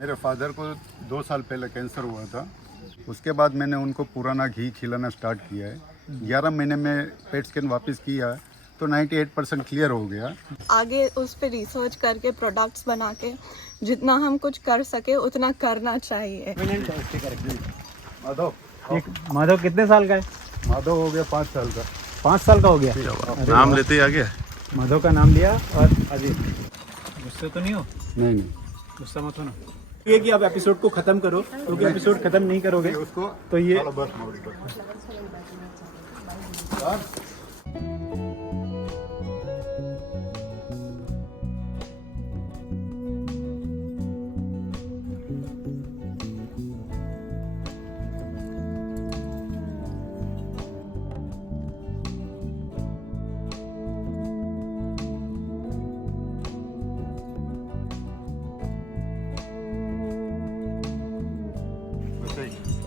मेरे फादर को 2 साल पहले कैंसर हुआ था। उसके बाद मैंने उनको पुराना घी खिलाना स्टार्ट किया है। 11 महीने में पेट स्कैन वापस किया तो 98% क्लियर हो गया। आगे उस पर रिसर्च करके प्रोडक्ट्स बना के जितना हम कुछ कर सके उतना करना चाहिए। माधव माधव कितने साल का है? माधव हो गया 5 साल का। 5 साल का हो गया। नाम लेते ही आ गया। माधव का नाम लिया और अजीत। गुस्से तो नहीं हो? नहीं गुस्सा मत हो ना। ये कि आप एपिसोड को खत्म करो, क्योंकि एपिसोड खत्म नहीं करोगे उसको तो ये चलो बस।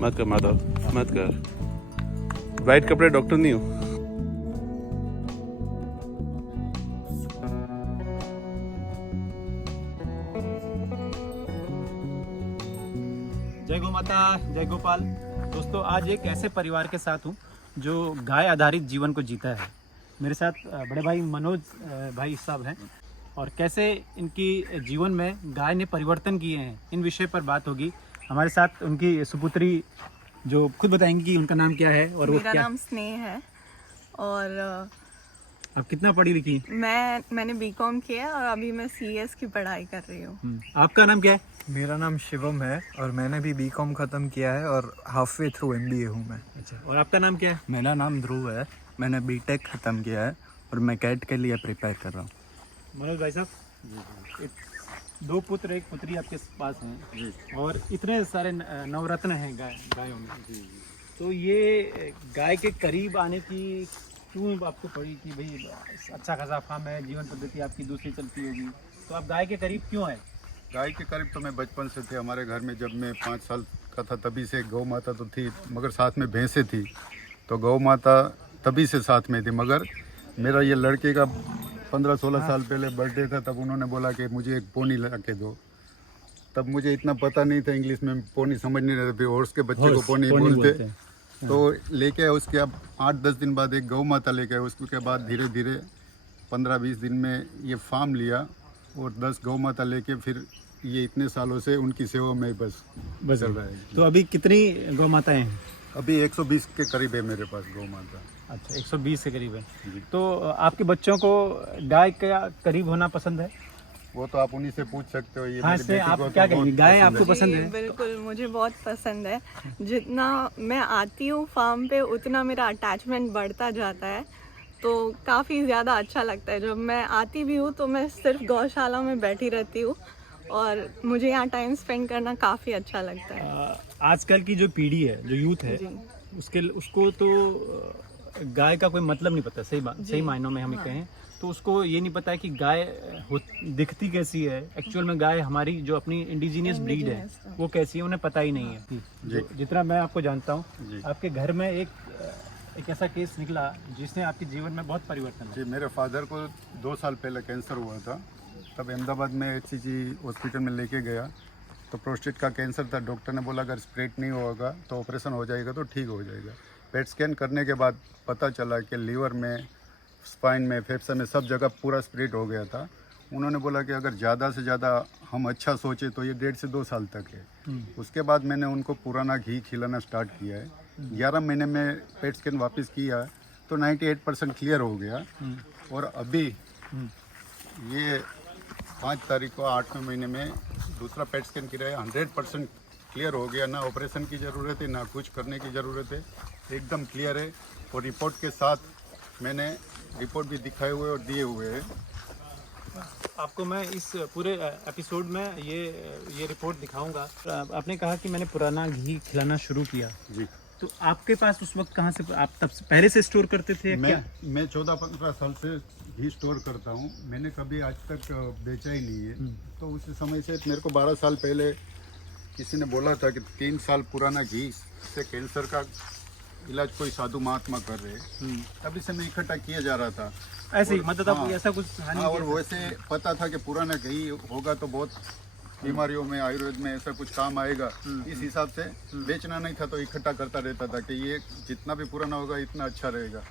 मत कर माधव, मत कर। वाइट कपड़े डॉक्टर नहीं हो। जय गौ माता, जय गोपाल। दोस्तों, आज एक ऐसे परिवार के साथ हूँ जो गाय आधारित जीवन को जीता है। मेरे साथ बड़े भाई मनोज भाई साहब हैं और कैसे इनकी जीवन में गाय ने परिवर्तन किए हैं, इन विषय पर बात होगी। हमारे साथ उनकी सुपुत्री जो खुद बताएंगी कि उनका नाम क्या है और वो मेरा क्या। नाम स्नेह है और आप कितना पढ़ी लिखी? मैंने बीकॉम किया है और अभी मैं सीएस की पढ़ाई कर रही हूँ। आपका नाम क्या है? मेरा नाम शिवम है और मैंने भी बीकॉम ख़त्म किया है और हाफ वे थ्रू एमबीए हूँ मैं। अच्छा, और आपका नाम क्या है? मेरा नाम ध्रुव है। मैंने बीटेक ख़त्म किया है और मैं कैट के लिए प्रिपेयर कर रहा हूँ। मनोज भाई साहब, 2 पुत्र 1 पुत्री आपके पास हैं और इतने सारे नवरत्न हैं गायों में। तो ये गाय के करीब आने की क्यों आपको पड़ी कि भाई अच्छा खासा फार्म है, जीवन पद्धति आपकी दूसरी चलती होगी, तो आप गाय के करीब क्यों आए? गाय के करीब तो मैं बचपन से थे। हमारे घर में जब मैं 5 साल का था तभी से गौ माता तो थी, मगर साथ में भैंसें थी। तो गौ माता तभी से साथ में थी। मगर मेरा ये लड़के का 15-16 साल पहले बर्थडे था, तब उन्होंने बोला कि मुझे एक पोनी ला के दो। तब मुझे इतना पता नहीं था, इंग्लिश में पोनी समझ नहीं रहे थे। हॉर्स के बच्चे को पोनी बोलते। तो लेके उसके अब 8-10 दिन बाद एक गौ माता लेके आए। उसके बाद धीरे धीरे 15-20 दिन में ये फार्म लिया और 10 गौ माता लेके फिर ये इतने सालों से उनकी सेवा में बस चल रहा है। तो अभी कितनी गौ माताएं हैं? अभी 120 के करीब है मेरे पास गौ माता। अच्छा, 120 के करीब है। तो आपके बच्चों को गाय का करीब होना पसंद है? वो तो आप उन्हीं से पूछ सकते हो। ये हाँ, मेरी से बेटी आप को क्या तो बहुत कहेंगे, गाय पसंद आपको है। पसंद जी, है? बिल्कुल मुझे बहुत पसंद है। जितना मैं आती हूँ फार्म पे उतना मेरा अटैचमेंट बढ़ता जाता है, तो काफ़ी ज़्यादा अच्छा लगता है। जब मैं आती भी हूँ तो मैं सिर्फ गौशाला में बैठी रहती हूँ और मुझे यहाँ टाइम स्पेंड करना काफ़ी अच्छा लगता है। आजकल की जो पीढ़ी है, जो यूथ है, जी। उसको तो गाय का कोई मतलब नहीं पता। सही मायनों में हम कहें तो उसको ये नहीं पता है कि गाय दिखती कैसी है, एक्चुअल में गाय हमारी जो अपनी इंडिजीनियस ब्रीड है वो कैसी है, उन्हें पता ही नहीं है। जितना मैं आपको जानता हूँ, आपके घर में एक ऐसा केस निकला जिसने आपके जीवन में बहुत परिवर्तन जी, मेरे फादर को 2 साल पहले कैंसर हुआ था। तब अहमदाबाद में HCG हॉस्पिटल में लेके गया तो प्रोस्टेट का कैंसर था। डॉक्टर ने बोला अगर स्प्रेड नहीं होगा तो ऑपरेशन हो जाएगा, तो ठीक हो जाएगा। पेट स्कैन करने के बाद पता चला कि लीवर में, स्पाइन में, फेफड़े में, सब जगह पूरा स्प्रेड हो गया था। उन्होंने बोला कि अगर ज़्यादा से ज़्यादा हम अच्छा सोचे तो ये 1.5 से 2 साल तक है। उसके बाद मैंने उनको पुराना घी खिलाना स्टार्ट किया है। 11 महीने में पेट स्कैन वापस किया तो 98% क्लियर हो गया। और अभी ये 5 तारीख को 8वें महीने में दूसरा पेट स्कैन किया है। 100% क्लियर हो गया। ना ऑपरेशन की ज़रूरत है, ना कुछ करने की ज़रूरत है, एकदम क्लियर है। और रिपोर्ट के साथ मैंने रिपोर्ट भी दिखाए हुए और दिए हुए हैं। आपको मैं इस पूरे एपिसोड में ये रिपोर्ट दिखाऊंगा। आपने कहा कि मैंने पुराना घी खिलाना शुरू किया जी। तो आपके पास उस वक्त कहाँ से, आप तब से पहले से स्टोर करते थे क्या? मैं 14-15 साल से घी स्टोर करता हूँ। मैंने कभी आज तक बेचा ही नहीं है। तो उस समय से मेरे को 12 साल पहले किसी ने बोला था कि 3 साल पुराना घी से कैंसर का इलाज कोई साधु महात्मा कर रहे हैं। तभी से मैं इकट्ठा किया जा रहा था। ऐसे ही मतलब हाँ, ऐसा कुछ हाँ, और वैसे पता था कि पुराना घी होगा तो बहुत बीमारियों में आयुर्वेद में ऐसा कुछ काम आएगा, इस हिसाब से बेचना नहीं था तो इकट्ठा करता रहता था कि ये जितना भी पुराना होगा इतना अच्छा रहेगा।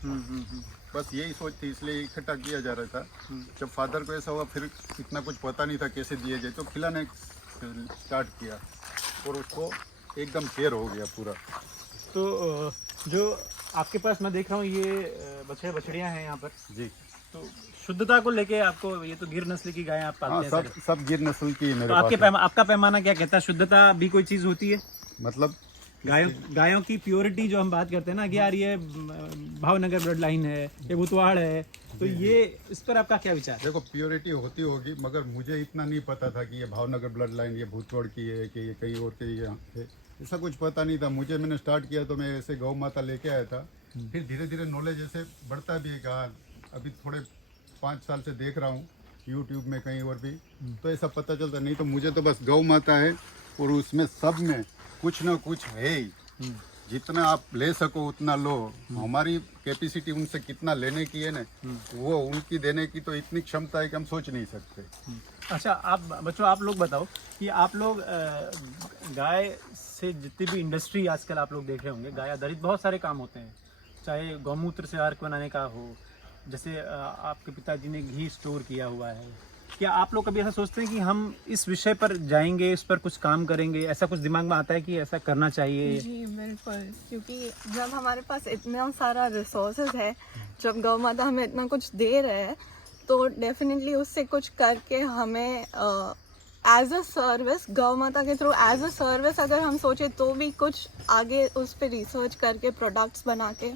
बस यही सोच थी, इसलिए इकट्ठा किया जा रहा था। जब फादर को ऐसा हुआ फिर इतना कुछ पता नहीं था कैसे दिए जाए, तो खिलाने स्टार्ट किया और उसको एकदम केयर हो गया पूरा। तो जो आपके पास मैं देख रहा हूँ ये बछड़े बछड़ियाँ हैं यहाँ पर, जी तो शुद्धता को लेके आपको, ये तो गिर नस्ल की गायें आप हाँ, पालते हैं सब गिर नस्ल की है मेरे तो आपके पास। आपका पैमाना क्या कहता है? शुद्धता भी कोई चीज़ होती है? मतलब गायों की प्योरिटी जो हम बात करते हैं ना कि यार ये भावनगर ब्लड लाइन है, ये बुतवाड़ है, तो ये इस पर आपका क्या विचार है? देखो प्योरिटी होती होगी, मगर मुझे इतना नहीं पता था कि ये भावनगर ब्लड लाइन ये भूतोड़ की है कि ये कहीं और की यहाँ है, ऐसा कुछ पता नहीं था मुझे। मैंने स्टार्ट किया तो मैं ऐसे गौ माता लेके आया था, फिर धीरे धीरे नॉलेज ऐसे बढ़ता भी है। कहा अभी थोड़े 5 साल से देख रहा हूँ यूट्यूब में कहीं और भी, तो ऐसा पता चलता। नहीं तो मुझे तो बस गौ माता है और उसमें सब में कुछ ना कुछ है ही। जितना आप ले सको उतना लो। हमारी कैपेसिटी उनसे कितना लेने की है ना, वो उनकी देने की तो इतनी क्षमता है कि हम सोच नहीं सकते। अच्छा, आप बच्चों आप लोग बताओ कि आप लोग गाय से जितनी भी इंडस्ट्री आजकल आप लोग देख रहे होंगे, गाय आधारित बहुत सारे काम होते हैं, चाहे गौमूत्र से अर्क बनाने का हो, जैसे आपके पिताजी ने घी स्टोर किया हुआ है। क्या आप लोग कभी ऐसा सोचते हैं कि हम इस विषय पर जाएंगे, इस पर कुछ काम करेंगे, ऐसा कुछ दिमाग में आता है कि ऐसा करना चाहिए? जी बिल्कुल, क्योंकि जब हमारे पास इतना सारा रिसोर्सेज है, जब गौ माता हमें इतना कुछ दे रहे हैं, तो डेफिनेटली उससे कुछ करके हमें एज अ सर्विस, गौ माता के थ्रू एज अ सर्विस अगर हम सोचे तो भी कुछ आगे उस पर रिसर्च करके प्रोडक्ट्स बना के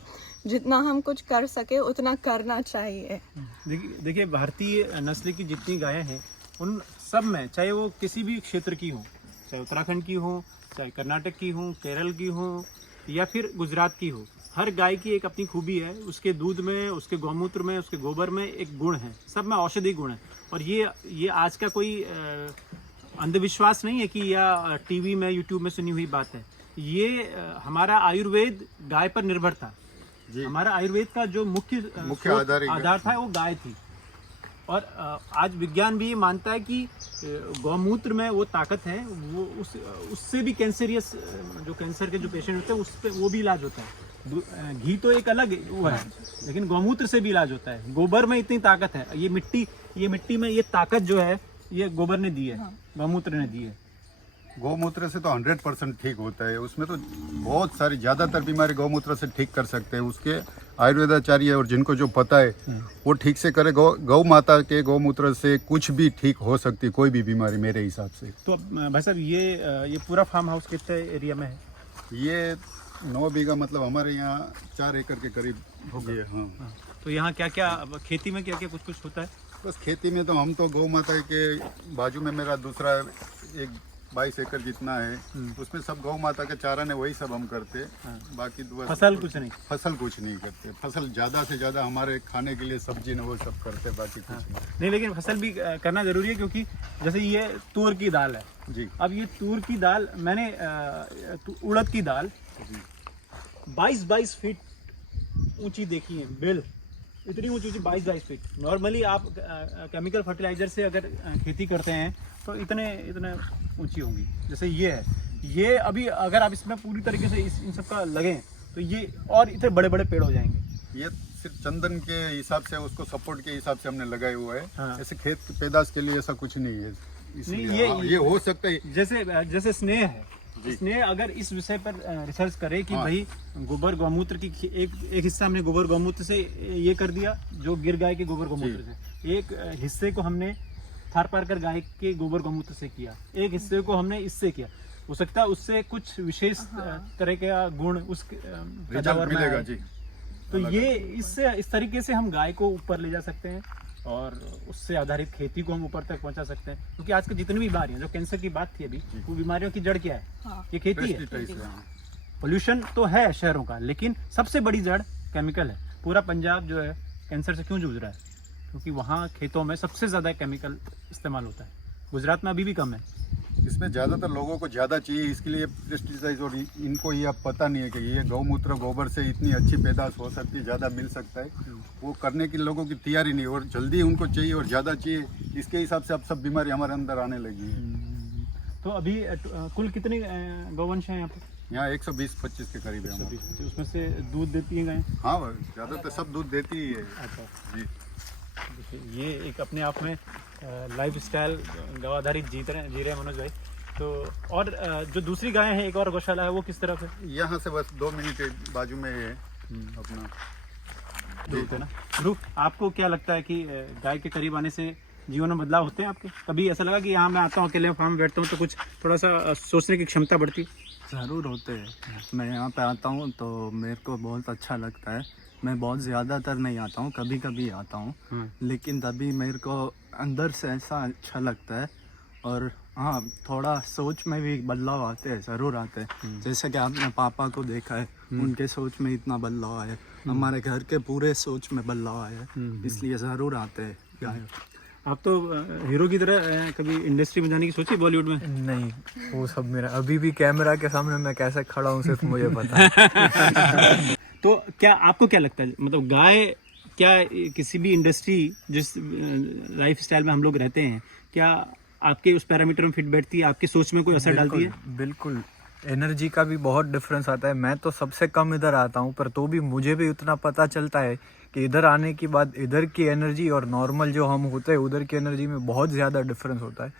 जितना हम कुछ कर सके उतना करना चाहिए। देखिए भारतीय नस्ल की जितनी गायें हैं उन सब में, चाहे वो किसी भी क्षेत्र की हो, चाहे उत्तराखंड की हो, चाहे कर्नाटक की हो, केरल की हो या फिर गुजरात की हो, हर गाय की एक अपनी खूबी है। उसके दूध में, उसके गौमूत्र में, उसके गोबर में एक गुण है, सब में औषधि गुण है। और ये आज का कोई अंधविश्वास नहीं है कि या टीवी में यूट्यूब में सुनी हुई बात है। ये हमारा आयुर्वेद गाय पर निर्भर था। हमारा आयुर्वेद का जो मुख्य आधार था वो गाय थी। और आज विज्ञान भी ये मानता है कि गौमूत्र में वो ताकत है, वो उससे भी कैंसरियस जो कैंसर के जो पेशेंट होते हैं उस पर वो भी इलाज होता है। घी तो एक अलग वो है, लेकिन गौमूत्र से भी इलाज होता है। गोबर में इतनी ताकत है, ये मिट्टी में ये ताकत जो है ये गोबर ने दी है, गौमूत्र ने दी है। गौमूत्र से तो 100% ठीक होता है। उसमें तो बहुत सारी ज़्यादातर बीमारी गौमूत्र से ठीक कर सकते हैं। उसके आयुर्वेदाचार्य और जिनको जो पता है वो ठीक से करे। गौ माता के गौमूत्र से कुछ भी ठीक हो सकती, कोई भी बीमारी मेरे हिसाब से। तो भाई साहब ये पूरा फार्म हाउस कितने एरिया में है? ये 9 बीघा, मतलब हमारे यहाँ 4 एकड़ के करीब होगी। हाँ। तो यहाँ क्या क्या खेती में क्या क्या कुछ होता है? बस खेती में तो हम तो गौ माता के बाजू में मेरा दूसरा एक 22 एकड़ जितना है, उसमें सब गौ माता के चारा ने वही सब हम करते हैं। बाकी फसल कुछ नहीं? फसल कुछ नहीं करते। फसल ज़्यादा से ज़्यादा हमारे खाने के लिए सब्जी ने वो सब करते, बाकी कुछ नहीं। लेकिन फसल भी करना जरूरी है, क्योंकि जैसे ये तूर की दाल है जी। अब ये तूर की दाल मैंने उड़द की दाल 22 फीट ऊंची देखी है, बेल इतनी ऊंची 22 फीट। नॉर्मली आप केमिकल फर्टिलाइजर से अगर खेती करते हैं तो इतने ऊंची होंगी। जैसे ये है, ये अभी अगर आप इसमें पूरी तरीके से इन सब का लगें तो ये और इतने बड़े बड़े पेड़ हो जाएंगे। ये सिर्फ चंदन के हिसाब से, उसको सपोर्ट के हिसाब से हमने लगाए हुआ है। हाँ। ऐसे खेत पैदाश के लिए ऐसा कुछ नहीं है। इसलिए ये हो सकता है। जैसे स्नेह है, स्नेह अगर इस विषय पर रिसर्च करे कि भाई गोबर गौमूत्र की एक हिस्सा हमने गोबर गौमूत्र से ये कर दिया, जो गिर गाय के गोबर गौमूत्र से, एक हिस्से को हमने थारपारकर गाय के गोबर गौमूत्र से किया, एक हिस्से को हमने इससे किया, हो सकता है उससे कुछ विशेष तरह का गुण उस रिजल्ट मिलेगा जी। तो ये इस तरीके से हम गाय को ऊपर ले जा सकते हैं और उससे आधारित खेती को हम ऊपर तक पहुंचा सकते हैं। क्योंकि आज की जितनी भी बीमारियां, जो कैंसर की बात थी अभी, वो बीमारियों की जड़ क्या है? ये खेती है। पोल्यूशन तो है शहरों का, लेकिन सबसे बड़ी जड़ केमिकल है। पूरा पंजाब जो है कैंसर से क्यों जूझ रहा है? क्योंकि वहाँ खेतों में सबसे ज़्यादा केमिकल इस्तेमाल होता है। गुजरात में अभी भी कम है। इसमें ज़्यादातर लोगों को ज़्यादा चाहिए, इसके लिए पेस्टिसाइड, और इनको ये अब पता नहीं है कि ये गौमूत्र गोबर से इतनी अच्छी पैदाश हो सकती है, ज़्यादा मिल सकता है। वो करने की लोगों की तैयारी नहीं, और जल्दी उनको चाहिए और ज़्यादा चाहिए। इसके हिसाब से अब सब बीमारी हमारे अंदर आने लगी है। तो अभी कुल कितने गौवंश हैं यहाँ पे? यहाँ 120-25 के करीब है हमारे। उसमें से दूध देती हैं गायें? हाँ ज़्यादातर सब दूध देती ही है। अच्छा, जी। देखिए ये एक अपने आप में लाइफ स्टाइल गौ आधारित जी रहे हैं मनोज भाई। तो और जो दूसरी गाय है, एक और गौशाला है, वो किस तरफ है? यहाँ से बस 2 मिनट के बाजू में है अपना। ध्रुव है ना? ध्रुव, आपको क्या लगता है कि गाय के करीब आने से जीवन में बदलाव होते हैं आपके? कभी ऐसा लगा कि यहाँ मैं आता हूँ अकेले फार्म में बैठता हूँ तो कुछ थोड़ा सा सोचने की क्षमता बढ़ती है? ज़रूर होते हैं। मैं यहाँ पे आता हूँ तो मेरे को बहुत अच्छा लगता है। मैं बहुत ज़्यादातर नहीं आता हूँ, कभी कभी आता हूँ, लेकिन तभी मेरे को अंदर से ऐसा अच्छा लगता है। और हाँ, थोड़ा सोच में भी बदलाव आते हैं, ज़रूर आते हैं। जैसे कि आपने पापा को देखा है, उनके सोच में इतना बदलाव आया, हमारे घर के पूरे सोच में बदलाव आया, इसलिए ज़रूर आते हैं गाय। आप तो हीरो की तरह कभी इंडस्ट्री में जाने की सोची बॉलीवुड में? नहीं, वो सब मेरा अभी भी कैमरा के सामने मैं कैसे खड़ा हूँ सिर्फ मुझे पता है। तो क्या आपको क्या लगता है, मतलब गाय क्या किसी भी इंडस्ट्री जिस लाइफ स्टाइल में हम लोग रहते हैं, क्या आपके उस पैरामीटर में फिट बैठती है? आपकी सोच में कोई असर डालती है? बिल्कुल, एनर्जी का भी बहुत डिफरेंस आता है। मैं तो सबसे कम इधर आता हूँ, पर तो भी मुझे भी उतना पता चलता है कि इधर आने के बाद इधर की एनर्जी और नॉर्मल जो हम होते हैं उधर की एनर्जी में बहुत ज़्यादा डिफरेंस होता है।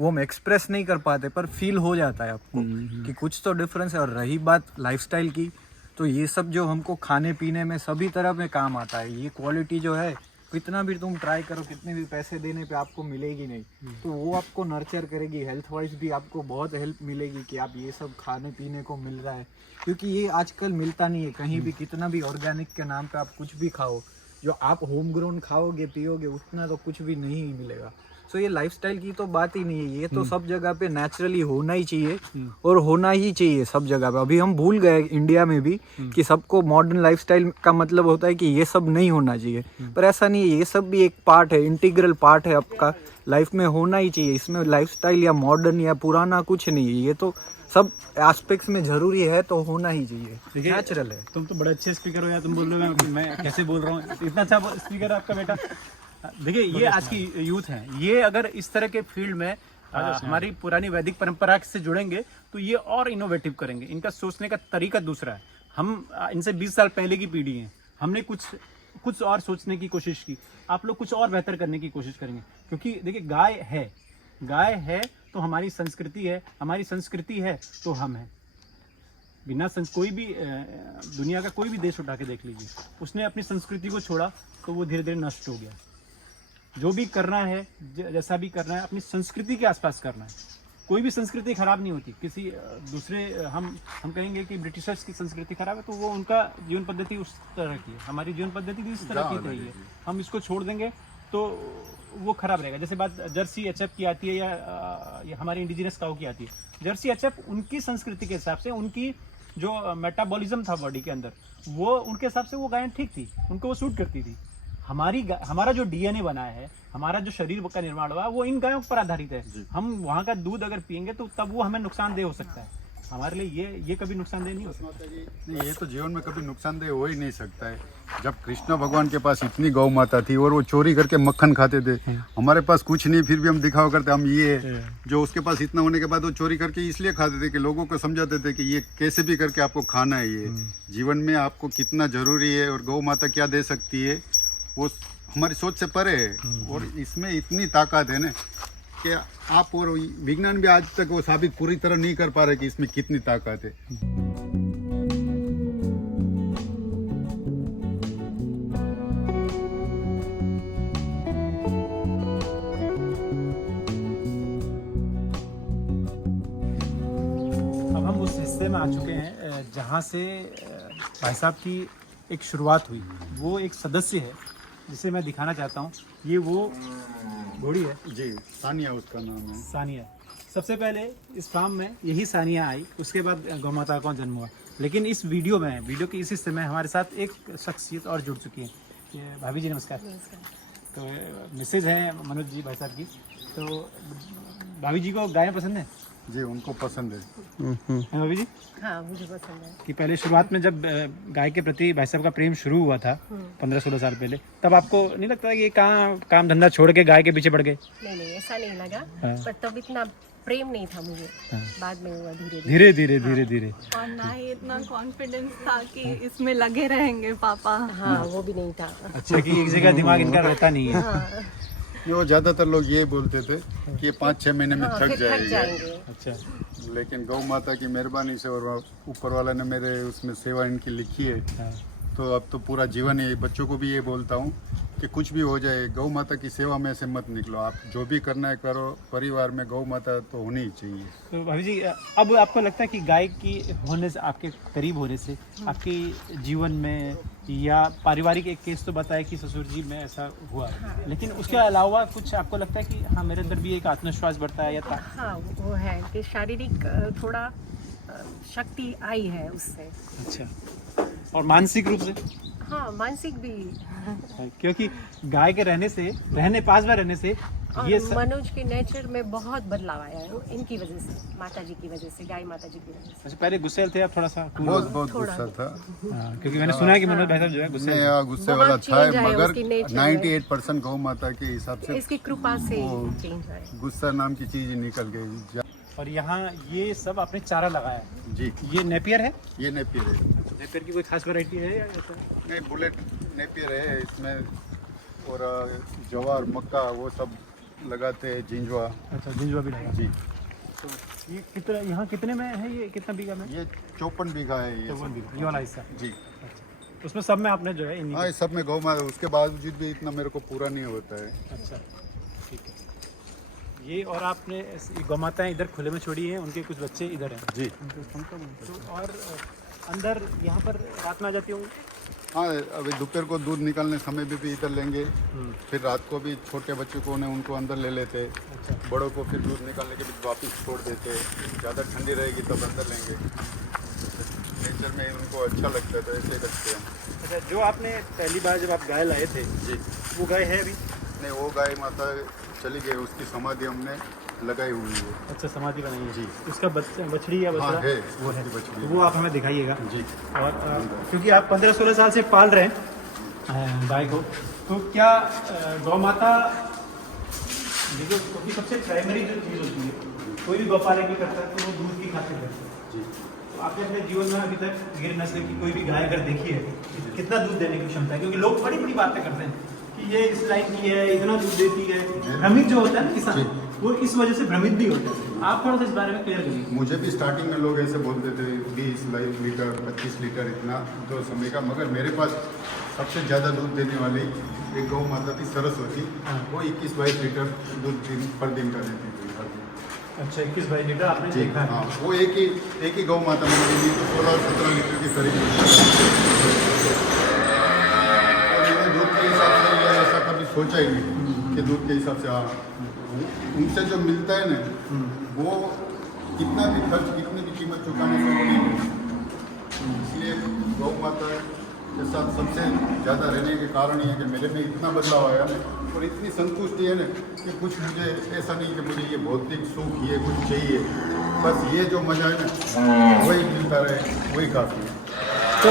वो हम एक्सप्रेस नहीं कर पाते, पर फील हो जाता है आपको कि कुछ तो डिफरेंस है। और रही बात लाइफस्टाइल की, तो ये सब जो हमको खाने पीने में सभी तरह में काम आता है। ये क्वालिटी जो है, कितना भी तुम ट्राई करो, कितने भी पैसे देने पे आपको मिलेगी नहीं, तो वो आपको नर्चर करेगी। हेल्थ वाइज भी आपको बहुत हेल्प मिलेगी कि आप ये सब खाने पीने को मिल रहा है, क्योंकि ये आजकल मिलता नहीं है कहीं भी। कितना भी ऑर्गेनिक के नाम पे आप कुछ भी खाओ, जो आप होम ग्रोन खाओगे पियोगे उतना तो कुछ भी नहीं मिलेगा। सो ये लाइफस्टाइल की तो बात ही नहीं है, ये तो सब जगह पे नेचुरली होना ही चाहिए और होना ही चाहिए सब जगह पे। अभी हम भूल गए इंडिया में भी कि सबको मॉडर्न लाइफस्टाइल का मतलब होता है कि ये सब नहीं होना चाहिए, पर ऐसा नहीं है। ये सब भी एक पार्ट है, इंटीग्रल पार्ट है आपका, लाइफ में होना ही चाहिए। इसमें लाइफस्टाइल या मॉडर्न या पुराना कुछ नहीं है, ये तो सब एस्पेक्ट्स में जरूरी है, तो होना ही चाहिए, नेचुरल है। तुम तो बड़े अच्छे स्पीकर हो यार, तुम बोल रहे हो मैं कैसे बोल रहा हूँ, इतना अच्छा स्पीकर है आपका बेटा। देखिए ये आज की यूथ है, ये अगर इस तरह के फील्ड में हमारी पुरानी वैदिक परंपरा से जुड़ेंगे तो ये और इनोवेटिव करेंगे। इनका सोचने का तरीका दूसरा है। हम इनसे 20 साल पहले की पीढ़ी है, हमने कुछ और सोचने की कोशिश की, आप लोग कुछ और बेहतर करने की कोशिश करेंगे। क्योंकि देखिए गाय है तो हमारी संस्कृति है, हमारी संस्कृति है तो हम हैं। बिना कोई भी दुनिया का कोई भी देश उठा के देख लीजिए, उसने अपनी संस्कृति को छोड़ा तो वो धीरे धीरे नष्ट हो गया। जो भी करना है, जैसा भी करना है, अपनी संस्कृति के आसपास करना है। कोई भी संस्कृति खराब नहीं होती। किसी दूसरे हम कहेंगे कि ब्रिटिशर्स की संस्कृति खराब है, तो वो उनका जीवन पद्धति उस तरह की है, हमारी जीवन पद्धति भी इस तरह की रही है। हम इसको छोड़ देंगे तो वो खराब रहेगा। जैसे बात जर्सी एचएफ की आती है या हमारी इंडिजिनस काऊ की आती है। जर्सी एचएफ उनकी संस्कृति के हिसाब से, उनकी जो मेटाबॉलिज्म था बॉडी के अंदर, वो उनके हिसाब से वो गाय ठीक थी, उनको वो सूट करती थी। हमारा जो डीएनए बना है, हमारा जो शरीर का निर्माण हुआ, वो इन गायों पर आधारित है। हम वहाँ का दूध अगर पियेंगे तो तब वो हमें नुकसानदेह हो सकता है। हमारे लिए ये कभी नुकसानदेह नहीं हो सकता। नहीं, ये तो जीवन में कभी नुकसानदेह हो ही नहीं सकता है। जब कृष्ण भगवान के पास इतनी गौ माता थी और वो चोरी करके मक्खन खाते थे, हमारे पास कुछ नहीं, फिर भी हम दिखावा करते हम ये जो उसके पास इतना होने के बाद वो चोरी करके इसलिए खाते थे कि लोगों को समझाते थे कि ये कैसे भी करके आपको खाना है। ये जीवन में आपको कितना जरूरी है और गौ माता क्या दे सकती है, वो हमारी सोच से परे है। और इसमें इतनी ताकत है ना कि आप और विज्ञान भी आज तक वो साबित पूरी तरह नहीं कर पा रहे कि इसमें कितनी ताकत है। अब हम उस हिस्से में आ चुके हैं जहाँ से भाई साहब की एक शुरुआत हुई। वो एक सदस्य है जिसे मैं दिखाना चाहता हूँ। ये वो घोड़ी है जी, सानिया उसका नाम है। सानिया। सबसे पहले इस फार्म में यही सानिया आई, उसके बाद गौ माता का जन्म हुआ। लेकिन इस वीडियो के इस हिस्से में हमारे साथ एक शख्सियत और जुड़ चुकी है। ये भाभी जी नमस्कार। तो मिसेज हैं मनोज जी भाई साहब की। तो भाभी जी को गायें पसंद है? जी, उनको पसंद है। है भाभी जी? हाँ, मुझे पसंद है। कि पहले शुरुआत में जब गाय के प्रति भाई साहब का प्रेम शुरू हुआ था 15-16 साल पहले, तब आपको नहीं लगता कि कहाँ काम धंधा छोड़ के गाय के पीछे पड़ गए? नहीं, ऐसा नहीं लगा। हाँ। पर तब इतना प्रेम नहीं था मुझे, बाद में हुआ धीरे धीरे धीरे धीरे धीरे। और ना ही इतना कॉन्फिडेंस था कि इसमें लगे रहेंगे पापा। हाँ वो भी नहीं था। अच्छा कि एक जगह दिमाग इनका रहता नहीं है। वो ज़्यादातर लोग ये बोलते थे कि ये 5-6 महीने में थक फिर थक जाएंगे, जाएंगे। अच्छा लेकिन गौ माता की मेहरबानी से और ऊपर वाला ने मेरे उसमें सेवा इनकी लिखी है, तो अब तो पूरा जीवन ही बच्चों को भी ये बोलता हूँ कि कुछ भी हो जाए गौ माता की सेवा में से मत निकलो, आप जो भी करना है करो, परिवार में गौ माता तो होनी ही चाहिए। तो भाभी जी अब आपको लगता है कि गाय की होने से, आपके करीब होने से आपके जीवन में, या पारिवारिक एक केस तो बताया कि ससुर जी में ऐसा हुआ, लेकिन उसके अलावा कुछ आपको लगता है कि हाँ मेरे अंदर भी एक आत्मविश्वास बढ़ता है या हाँ वो है कि शारीरिक थोड़ा शक्ति आई है उससे। अच्छा, और मानसिक रूप से? हाँ मानसिक भी। क्योंकि गाय के रहने पास में रहने से और ये मनोज के नेचर में बहुत बदलाव आया है इनकी वजह से, माता जी की वजह से, गाय माता जी की वजह से। अच्छा, पहले गुस्से थे, अब थोड़ा सा cool हो बहुत गुस्सा था। हाँ, क्योंकि मैंने सुना है कि मनोज भाई साहब जो है गुस्से नहीं, में। गुस्से बहुत वाला था, change आया मगर उसकी nature में। 98% गौ माता के हिसाब से इसकी कृपा से चेंज आया। गुस्सा नाम की चीज ही निकल गई। और यहाँ ये सब आपने चारा लगाया है? जी, ये नेपियर है? ये नेपियर है। नेपियर की कोई खास वैरायटी है या ऐसा? नहीं, बुलेट नेपियर है इसमें, और जवार मक्का वो सब लगाते हैं, जिंजवा। अच्छा, जिंजवा भी लगा। जी, तो ये कितना, यहाँ कितने में है, ये कितना बीघा में? ये 54 बीघा है ये 54 सब। बीघा, ये वाला हिस्सा। जी, अच्छा, उसमें सब में आपने जो है इन्हीं हाँ, इस सब में गौ माता, उसके बावजूद भी इतना मेरे को पूरा नहीं होता है। अच्छा, ठीक है। ये और आपने गौ माताएँ इधर खुले में छोड़ी हैं, उनके कुछ बच्चे इधर हैं। जी, तो और अंदर यहाँ पर रात में आ जाती होंगी? हाँ, अभी दोपहर को दूध निकालने समय भी इधर लेंगे, फिर रात को भी छोटे बच्चों को उनको अंदर ले लेते, बड़ों को फिर दूध निकालने के बाद वापस छोड़ देते, ज़्यादा ठंडी रहेगी तब अंदर लेंगे। नेचर में उनको अच्छा लगता है तो ऐसे रखते हैं। अच्छा, जो आपने पहली बार जब आप गाय लाए थे, जी, वो गाय है अभी? नहीं, वो गाय माता चली गई, उसकी समाधि हमने लगाई हुई है। अच्छा, समाधि बनाई है जी। उसका बछड़ी या हाँ बछड़ा? है, वो है, उसकी बछड़ी। तो वो आप हमें दिखाइएगा। जी, और क्योंकि आप 15-16 साल से पाल रहे हैं गाय को, तो क्या गौ माता देखो, क्योंकि सबसे प्राइमरी जो चीज़ होती है, कोई भी गौपालक भी करता है तो वो दूध की खातिर करता है। जी, तो आपने अपने जीवन में अभी तक गिर नस्ल की कोई भी गाय अगर देखी है, कितना दूध देने की क्षमता है? क्योंकि लोग बड़ी बड़ी बातें करते हैं कि ये इस लाइन की है, इतना दूध देती है। भ्रमित जो होता है ना किसान, वो इस वजह से भ्रमित भी होता है। आप थोड़ा सा इस बारे में क्लियर करिए। मुझे भी स्टार्टिंग में लोग ऐसे बोलते थे 20 लीटर 25 लीटर इतना दो समय का, मगर मेरे पास सबसे ज़्यादा दूध देने वाली एक गौ माता थी सरस्वती, वो 21-22 लीटर दूध पर दिन का देती थी हर दिन। अच्छा, 21-22 लीटर आपने जी, देखा है? हाँ, वो एक ही गौ माता मैंने दी तो 16-17 लीटर के करीब। और मैंने दूध के हिसाब से ये ऐसा कभी सोचा ही नहीं कि दूध के हिसाब से, हाँ, उनसे जो मिलता है ना वो कितना भी खर्च, कितनी भी कीमत चुकाने से वो नहीं मिलता। इसलिए गौ माता के साथ सबसे ज़्यादा रहने के कारण ये है कि मेरे में इतना बदलाव आया और इतनी संतुष्टि है ना कि कुछ मुझे ऐसा नहीं कि मुझे ये भौतिक सुख ये कुछ चाहिए, बस ये जो मज़ा है ना वही मिलता रहे, वही काफ़ी है। तो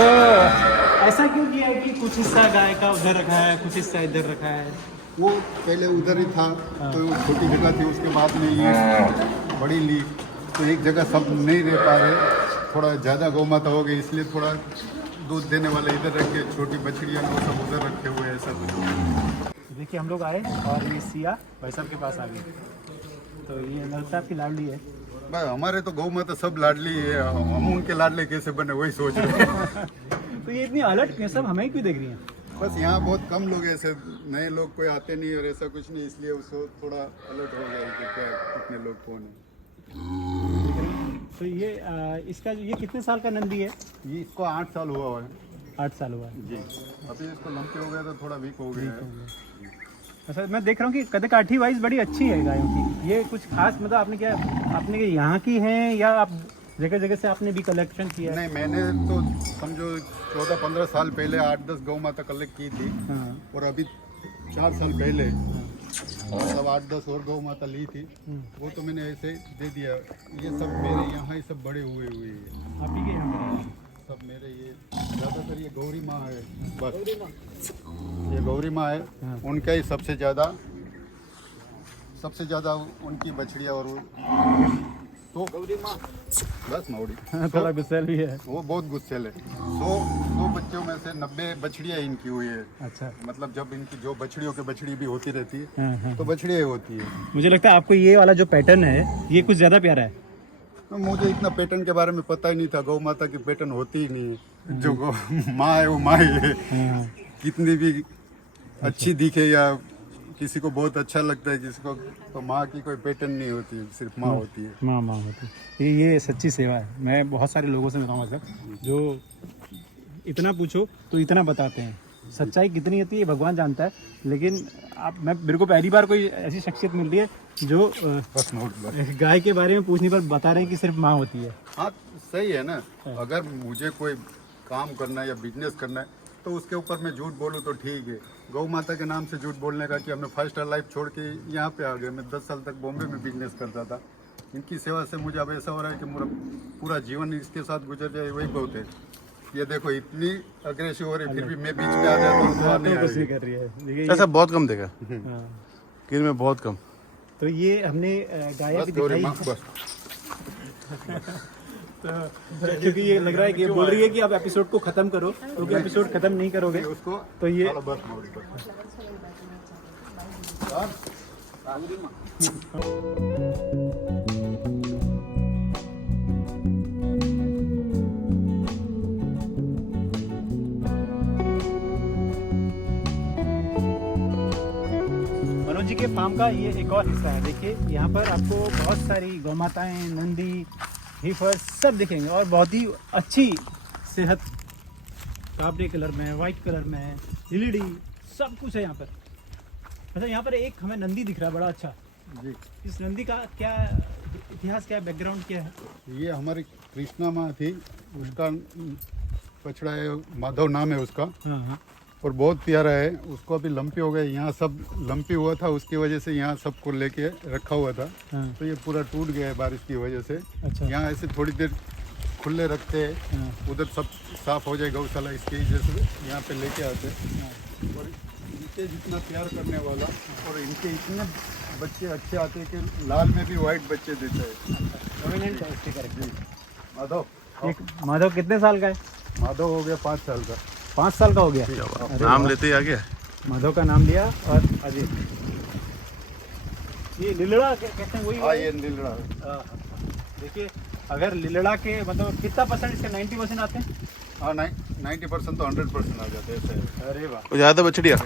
ऐसा क्यों किया है कि कुछ हिस्सा गाय का उधर रखा है, कुछ हिस्सा इधर रखा है? वो पहले उधर ही था तो छोटी जगह थी, उसके बाद में ये बड़ी ली तो एक जगह सब नहीं रह पा रहे, थोड़ा ज़्यादा गौ माता हो गई, इसलिए थोड़ा दूध देने वाले इधर रखे, छोटी बछड़ियाँ वो सब उधर रखे हुए हैं सब। देखिए, हम लोग आए और ये सिया भाई साहब के पास आ गए, तो ये नलता आपकी लाडली है। भाई हमारे तो गौ माता सब लाडली है, हम उनके लाडले कैसे बने वही सोच रहे हैं। तो ये इतनी अलर्ट क्यों, सब हमें क्यों देख रही हैं? बस यहाँ बहुत कम लोग ऐसे नए लोग कोई आते नहीं और ऐसा कुछ नहीं, इसलिए उसको थोड़ा अलर्ट हो गया कि क्या कितने लोग कौन है। तो ये इसका ये कितने साल का नंदी है? ये इसको 8 साल हुआ है। 8 साल हुआ है जी, अभी इसको लंबे हो गया तो थोड़ा वीक हो गया है। अच्छा, मैं देख रहा हूँ कि कदकाठी वाइज बड़ी अच्छी है गायों की। ये कुछ खास मतलब आपने क्या यहाँ की हैं या आप जगह जगह से आपने भी कलेक्शन किया? नहीं, मैंने तो समझो 14-15 साल पहले 8-10 गौ माता कलेक्ट की थी। हाँ। और अभी 4 साल पहले मतलब 8-10 और गौ माता ली थी, वो तो मैंने ऐसे दे दिया। ये सब मेरे यहाँ ही सब बड़े हुए हैं। आप ही के यहाँ सब मेरे ये ज़्यादातर ये गौरी माँ है, बस ये गौरी माँ है, उनका ही सबसे ज़्यादा सबसे ज़्यादा उनकी बछड़ियाँ और तो बस मौड़ी थोड़ा गुस्सेल भी है। वो बहुत गुस्सेल है। 100 बच्चों में से 90 बछड़ियाँ इनकी हुई है। अच्छा। मतलब जब इनकी जो बछड़ियों की बछड़ी भी होती रहती है हाँ। तो बछड़ियाँ होती है। मुझे लगता है आपको ये वाला जो पैटर्न है ये कुछ ज्यादा प्यारा है। तो मुझे इतना पैटर्न के बारे में पता ही नहीं था। गौ माता की पैटर्न होती ही नहीं है। जो गौ माँ है वो माँ ही है। कितनी भी अच्छी दिखे या किसी को बहुत अच्छा लगता है किसी को, तो माँ की कोई पैटर्न नहीं होती है, सिर्फ माँ होती है। माँ होती है। ये सच्ची सेवा है। मैं बहुत सारे लोगों से मिला हूँ सर, जो इतना पूछो तो इतना बताते हैं। सच्चाई कितनी होती है भगवान जानता है, लेकिन मेरे को पहली बार कोई ऐसी शख्सियत मिल रही है जो बस गाय के बारे में पूछने पर बता रहे हैं कि सिर्फ माँ होती है। हाँ सही है ना। अगर मुझे कोई काम करना है या बिजनेस करना है तो उसके ऊपर मैं झूठ बोलूँ तो ठीक है। गौ माता के नाम से झूठ बोलने का कि हमने 5 स्टार लाइफ छोड़ के यहाँ पे आ गए। मैं 10 साल तक बॉम्बे में बिजनेस करता था। इनकी सेवा से मुझे अब ऐसा हो रहा है कि मेरा पूरा जीवन इसके साथ गुजर जाए, वही बहुत है। ये देखो इतनी अग्रेसिव हो रही, फिर भी मैं बीच में आ जाता हूँ तो नहीं आ रही। कर रही है। ऐसा बहुत कम देखा गिर में, बहुत कम। तो ये हमने गाय भी गौरी दिखाई। माँ बस। क्योंकि ये लग रहा है कि ये बोल रही है कि आप एपिसोड को खत्म करो, क्योंकि एपिसोड खत्म नहीं करोगे उसको तो ये चलो बस मौड़ी बस। मनोज जी के फार्म का ये एक और हिस्सा है। देखिए यहाँ पर आपको बहुत सारी गौ माताएं, नंदी, हीफर सब दिखेंगे और बहुत ही अच्छी सेहत, काबरे कलर में, वाइट कलर में, एलईडी सब कुछ है यहाँ पर। मतलब यहाँ पर एक हमें नंदी दिख रहा है बड़ा अच्छा जी। इस नंदी का क्या इतिहास, क्या बैकग्राउंड क्या है? ये हमारी कृष्णा माँ थी, उसका बछड़ा है, माधव नाम है उसका। हाँ। और बहुत प्यारा है। उसको अभी लंपी हो गए, यहाँ सब लंपी हुआ था, उसकी वजह से यहाँ सबको लेके रखा हुआ था। हाँ। तो ये पूरा टूट गया है बारिश की वजह से। अच्छा। यहाँ ऐसे थोड़ी देर खुले रखते हैं, हाँ। उधर सब साफ हो जाए गौशाला, इसकी वजह से यहाँ पे लेके आते हैं। और इनके जितना प्यार करने वाला और इनके इतने बच्चे अच्छे आते हैं कि लाल में भी वाइट बच्चे देते हैं। माधव माधव कितने साल का है? माधव हो गया 5 साल का। 5 साल का हो गया। नाम लेते ही आ गया। माधव का नाम लिया। और अजय ये लिलड़ा कहते हैं वही हाँ ये नीलड़ा। देखिए अगर लिलड़ा के मतलब कितना परसेंट इसके 90% आते हैं? हाँ 90% तो 100% आ जाते हैं ऐसे। अरे वाह। वो ज़्यादा बछड़िया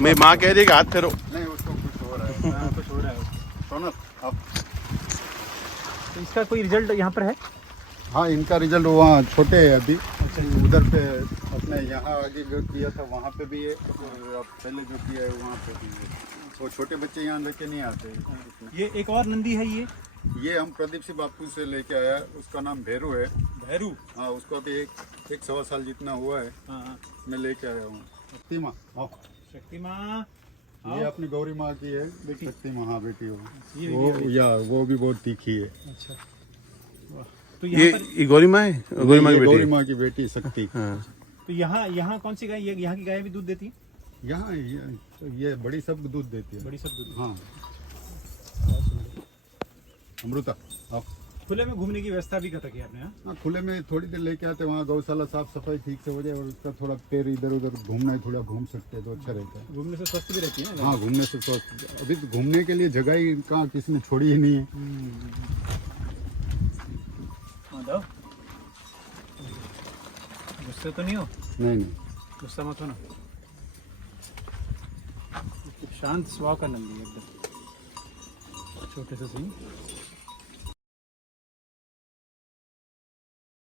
मेरी माँ कह रही है कि हाथ फेरो। नहीं उसको कुछ हो रहा है। कुछ हो रहा है। सोनत आप। तो इसका कोई रिजल्ट यहाँ पर है? हाँ इनका रिजल्ट वहाँ छोटे है अभी। उधर पे अपने यहाँ आगे जो किया था वहाँ पे भी है, और अब पहले जो किया है वहाँ पे भी है। वो छोटे बच्चे यहाँ लेके नहीं आते हैं। ये एक और नंदी है ये हम प्रदीप सिंह बापू से लेके आया, उसका नाम भैरू है। भैरू। हाँ उसको अभी एक 1.25 साल जितना हुआ है। हाँ। मैं लेके आया हूँ। शक्ति माँ आओ। शक्ति माँ ये अपनी गौरी माँ की है बेटी। शक्ति माँ। हाँ बेटी हो ये वो भी बहुत तीखी है। अच्छा वाह। तो यहाँ पर ये गौरी माँ है, गौरी माँ की ये बेटी गौरी है। माँ की बेटी शक्ति। हाँ। तो यहाँ कौन सी गाय? यहाँ की गाय भी दूध देती है? यहाँ ये बड़ी सब दूध देती है। बड़ी सब दूध। हाँ अमृता आप। खुले में घूमने की व्यवस्था भी कर रखी है आपने? हाँ? हाँ खुले में थोड़ी देर लेके आते हैं, वहाँ गौशाला साफ सफाई ठीक से हो जाए और उसका थोड़ा पैर इधर उधर घूमना है, थोड़ा घूम सकते हैं तो अच्छा रहता है। घूमने से स्वस्थ भी रहती है ना? हाँ घूमने से स्वस्थ। अभी तो घूमने के लिए जगह ही कहाँ किसी ने छोड़ी ही नहीं है। माधव गुस्से तो नहीं हो? नहीं गुस्सा मत हो ना। शांत स्वभाव का नंदी है एकदम, छोटे से सही।